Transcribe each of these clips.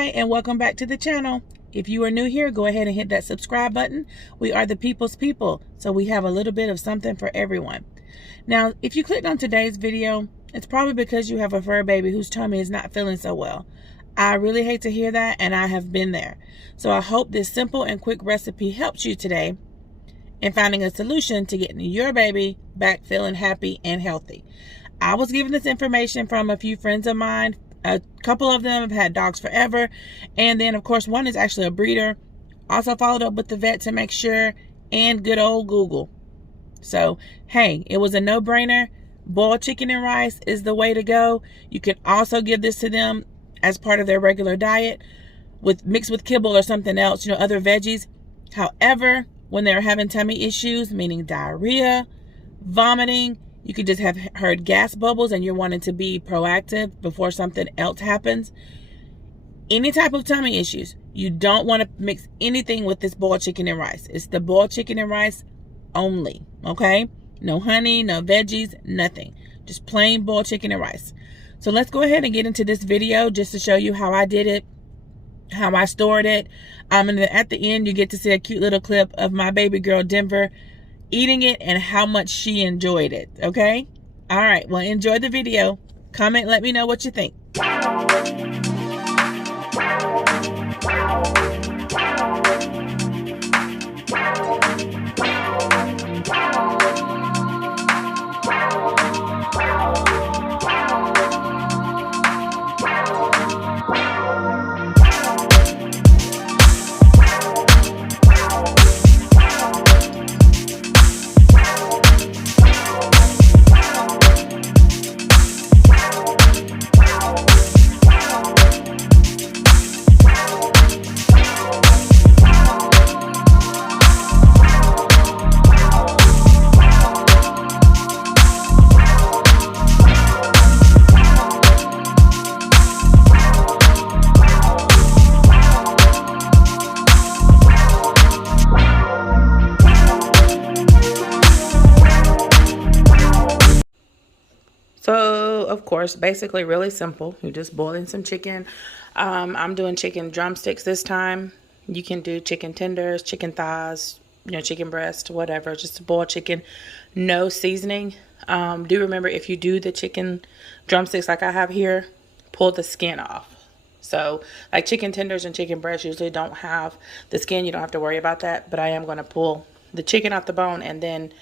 Hi, and welcome back to the channel. If you are new here, go ahead and hit that subscribe button. We are the people's people, so we have a little bit of something for everyone. Now, if you clicked on today's video, it's probably because you have a fur baby whose tummy is not feeling so well. I really hate to hear that, and I have been there. So I hope this simple and quick recipe helps you today in finding a solution to getting your baby back feeling happy and healthy. I was given this information from a few friends of mine. A couple of them have had dogs forever, and then of course one is actually a breeder. Also followed up with the vet to make sure, and good old Google. So hey, it was a no-brainer. Boiled chicken and rice is the way to go. You can also give this to them as part of their regular diet, mixed with kibble or something else, other veggies. However, when they're having tummy issues, meaning diarrhea, vomiting, you could just have heard gas bubbles and you're wanting to be proactive before something else happens. Any type of tummy issues, you don't want to mix anything with this boiled chicken and rice. It's the boiled chicken and rice only, okay? No honey, no veggies, nothing. Just plain boiled chicken and rice. So let's go ahead and get into this video just to show you how I did it, how I stored it. And at the end, you get to see a cute little clip of my baby girl, Denver, eating it and how much she enjoyed it, okay? All right, well, enjoy the video. Comment, let me know what you think. So, of course, basically really simple. You're just boiling some chicken. I'm doing chicken drumsticks this time. You can do chicken tenders, chicken thighs, chicken breast, whatever. Just boiled chicken, no seasoning. Do remember, if you do the chicken drumsticks like I have here, pull the skin off. So, like chicken tenders and chicken breast usually don't have the skin. You don't have to worry about that. But I am going to pull the chicken off the bone and then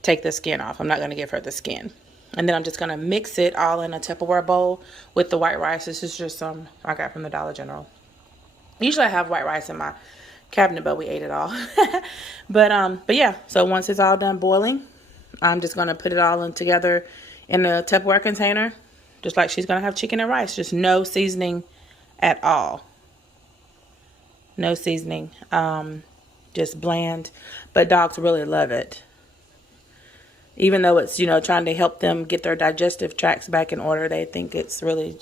take the skin off. I'm not going to give her the skin. And then I'm just going to mix it all in a Tupperware bowl with the white rice. This is just some I got from the Dollar General. Usually I have white rice in my cabinet, but we ate it all. but yeah, so once it's all done boiling, I'm just going to put it all in together in a Tupperware container, just like she's going to have chicken and rice. Just no seasoning at all. No seasoning. Just bland. But dogs really love it. Even though it's, trying to help them get their digestive tracts back in order, they think it's really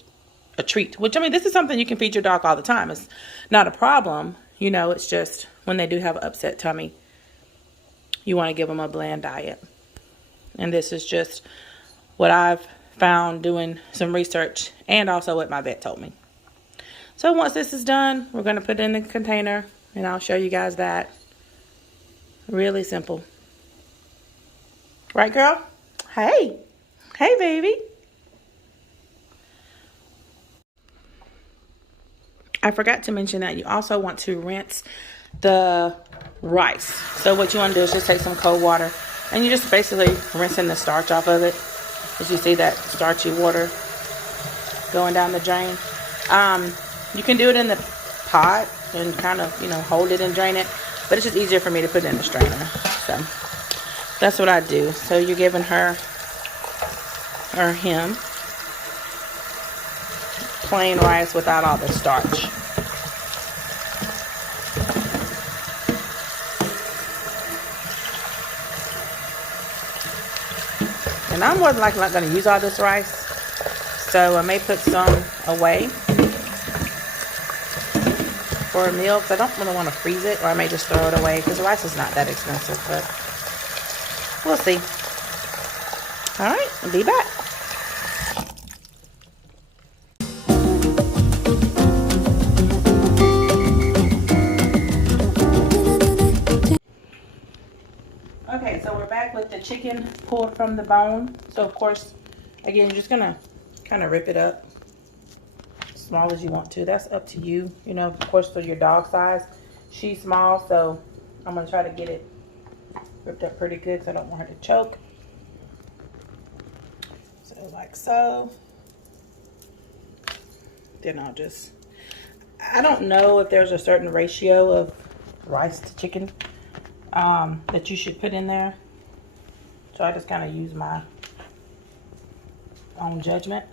a treat. Which, I mean, this is something you can feed your dog all the time. It's not a problem. It's just when they do have an upset tummy, you want to give them a bland diet. And this is just what I've found doing some research and also what my vet told me. So once this is done, we're going to put it in the container and I'll show you guys that. Really simple. Right, girl? Hey. Hey, baby. I forgot to mention that you also want to rinse the rice. So what you want to do is just take some cold water and you just basically rinsing the starch off of it. As you see that starchy water going down the drain. You can do it in the pot and kind of, hold it and drain it. But it's just easier for me to put it in the strainer. So that's what I do. So you're giving her or him plain rice without all the starch. And I'm more than likely not going to use all this rice. So I may put some away for a meal because I don't really want to freeze it. Or I may just throw it away because the rice is not that expensive. But we'll see. All right, I'll be back. chicken pulled from the bone. So of course, again, you're just gonna kind of rip it up as small as you want to. That's up to you. You know, of course, for your dog size. She's small, so I'm gonna try to get it ripped up pretty good because I don't want her to choke. So like so. Then I don't know if there's a certain ratio of rice to chicken that you should put in there. So I just kind of use my own judgment.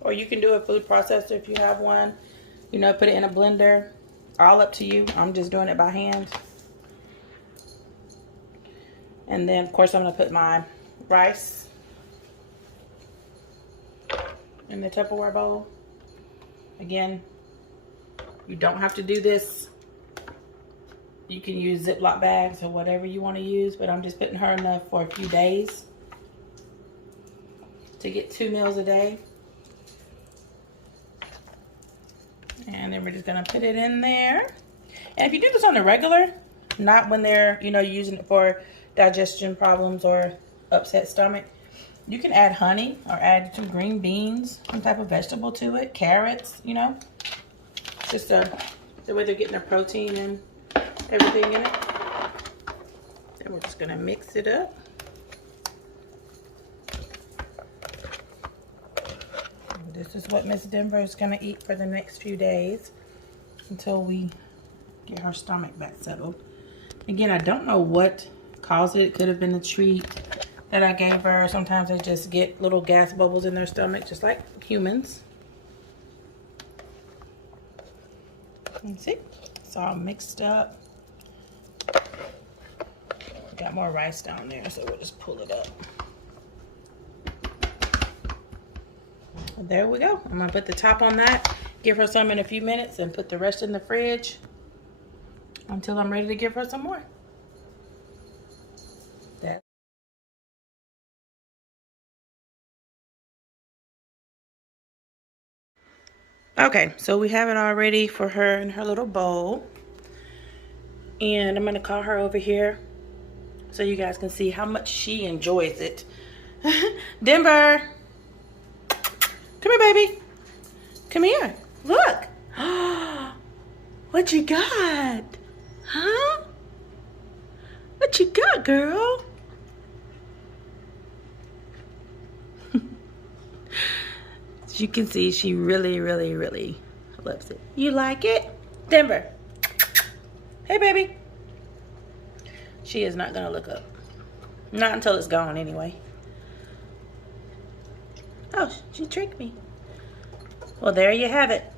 Or you can do a food processor if you have one. You know, put it in a blender. All up to you. I'm just doing it by hand. And then, of course, I'm going to put my rice in the Tupperware bowl. Again, you don't have to do this. You can use Ziploc bags or whatever you want to use, but I'm just putting her enough for a few days to get 2 meals a day. And then we're just going to put it in there. And if you do this on the regular, not when they're, you know, using it for digestion problems or upset stomach, you can add honey or add some green beans, some type of vegetable to it, carrots, you know, just the way they're getting their protein and everything in it. Then we're just gonna mix it up. This is what Miss Denver is gonna eat for the next few days until we get her stomach back settled. Again, I don't know what caused it. It could have been the treat that I gave her. Sometimes they just get little gas bubbles in their stomach, just like humans. You see? It's all mixed up. Got more rice down there, so we'll just pull it up. There we go. I'm gonna put the top on that, give her some in a few minutes, and put the rest in the fridge until I'm ready to give her some more. Okay, so we have it all ready for her in her little bowl. And I'm gonna call her over here so you guys can see how much she enjoys it. Denver, come here, baby. Come here, look. What you got? Huh? What you got, girl? As you can see, she really, really, really loves it. You like it? Denver. Hey, baby. She is not gonna look up. Not until it's gone, anyway. Oh, she tricked me. Well, there you have it.